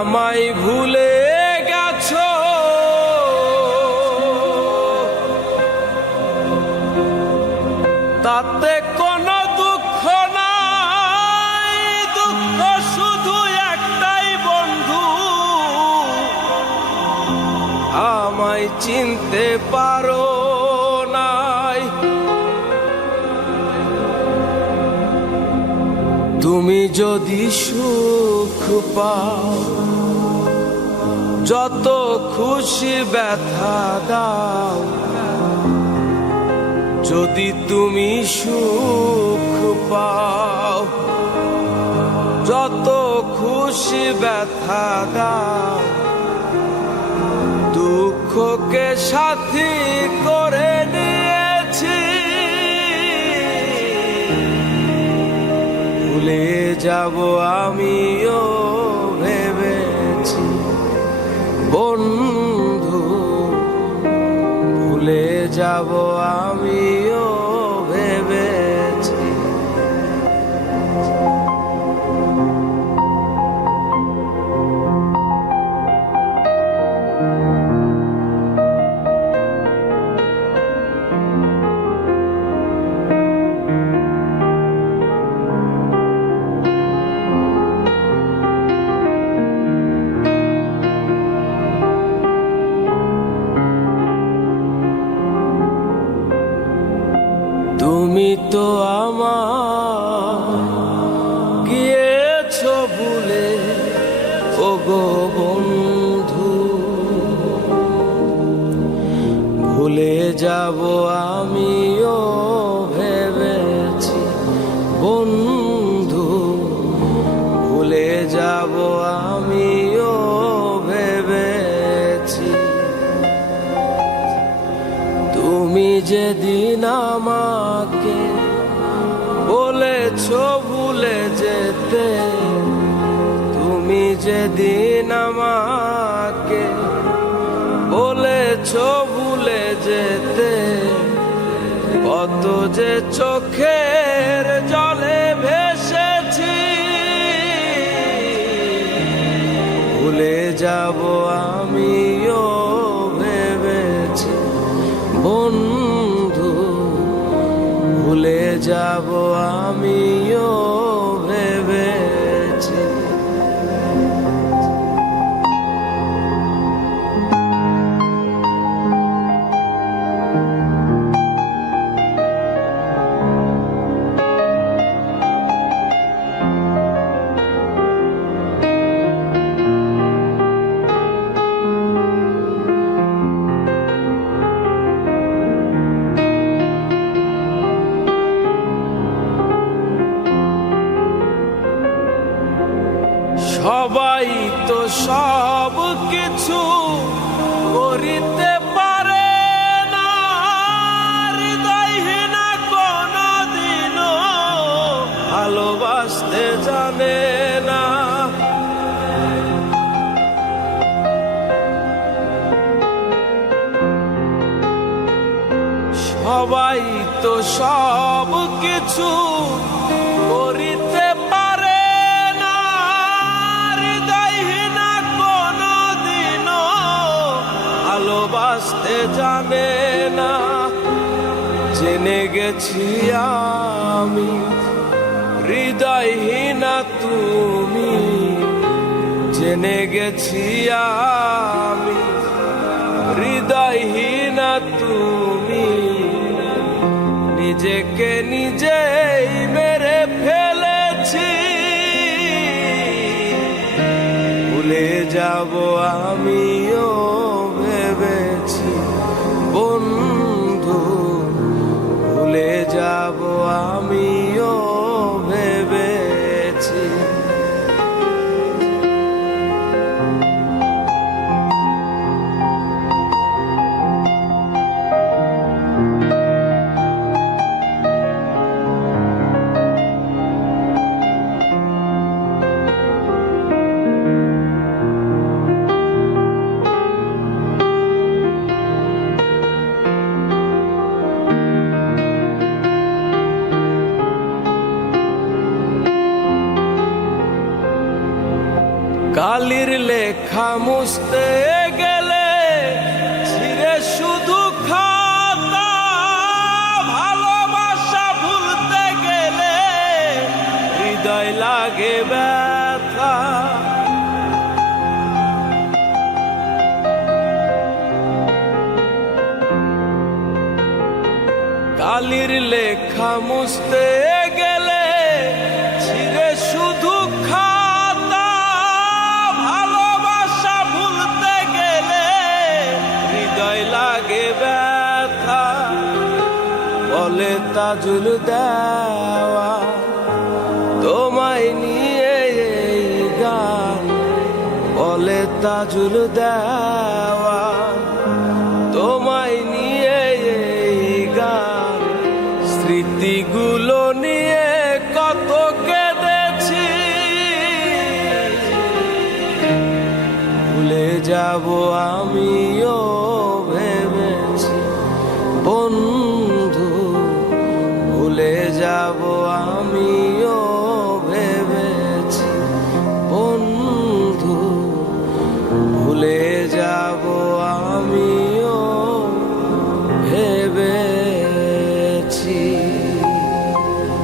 আমায় ভুলে গেছো, তাতে কোনো দুঃখ নাই, দুঃখ শুধু একটাই বন্ধু, আমায় চিনতে পারো নাই। তুমি যদি সুখ পাও, যত খুশি ব্যথা দাও, যদি তুমি সুখ পাও, যত খুশি ব্যথা দাও, দুঃখকে সাথী করে নিয়েছি, ভুলে যাব আমিও ভেবেছি বন্ধু, ভুলে যাব আমিও ভেবেছি। তুমি তো আমার গিয়েছো ভুলে, ওগো বন্ধু, ভুলে যাব আমিও ভেবেছি বন্ধু, ভুলে যাব আমিও ভেবেছি। তুমি যেদিন আমাকে বলেছো ভুলে যেতে, তুমি যেদিন আমাকে বলেছো ভুলে যেতে, কত যে চোখের জলে ভেসেছি, ভুলে যাব আমিও ভেবেছি বন্ধু, ভুলে যাব আমিও ভেবেছি। সবাই তো সব কিছু করিতে পারে না, হৃদয়হীনা কোনদিনও ভালোবাসতে জানে না। সবাই তো সব কিছু করিতে পারে না, হৃদয়হীনা কোনদিনও ভালোবাসতে জানে না। জেনে গেছি আমি হৃদয়হীনা তুমি, জেনে গেছি আমি হৃদয়হীনা তুমি, নিজেকে নিজেই মেরে ফেলেছি, ভুলে যাব আমিও ভেবেছি বন্ধু, ভুলে যাব আমিও ভেবেছি। কালির লেখা মুছতে গেলে ছিঁড়ে শুধু খাতা, ভালোবাসা ভুলতে গেলে হৃদয় লাগে ব্যথা। কালির লেখা মুছতে গেলে ছিঁড়ে শুধু খাতা, ভালোবাসা ভুলতে গেলে হৃদয় লাগে ব্যথা। বলে তাজুল দেওয়া তোমায় নিয়ে এই গান, বলে তাজুল দেওয়া তোমায় নিয়ে এই গান। স্মৃতিগুলো নিয়ে কত কেঁদেছি, ভুলে যাব আমিও ভেবেছি বন্ধু।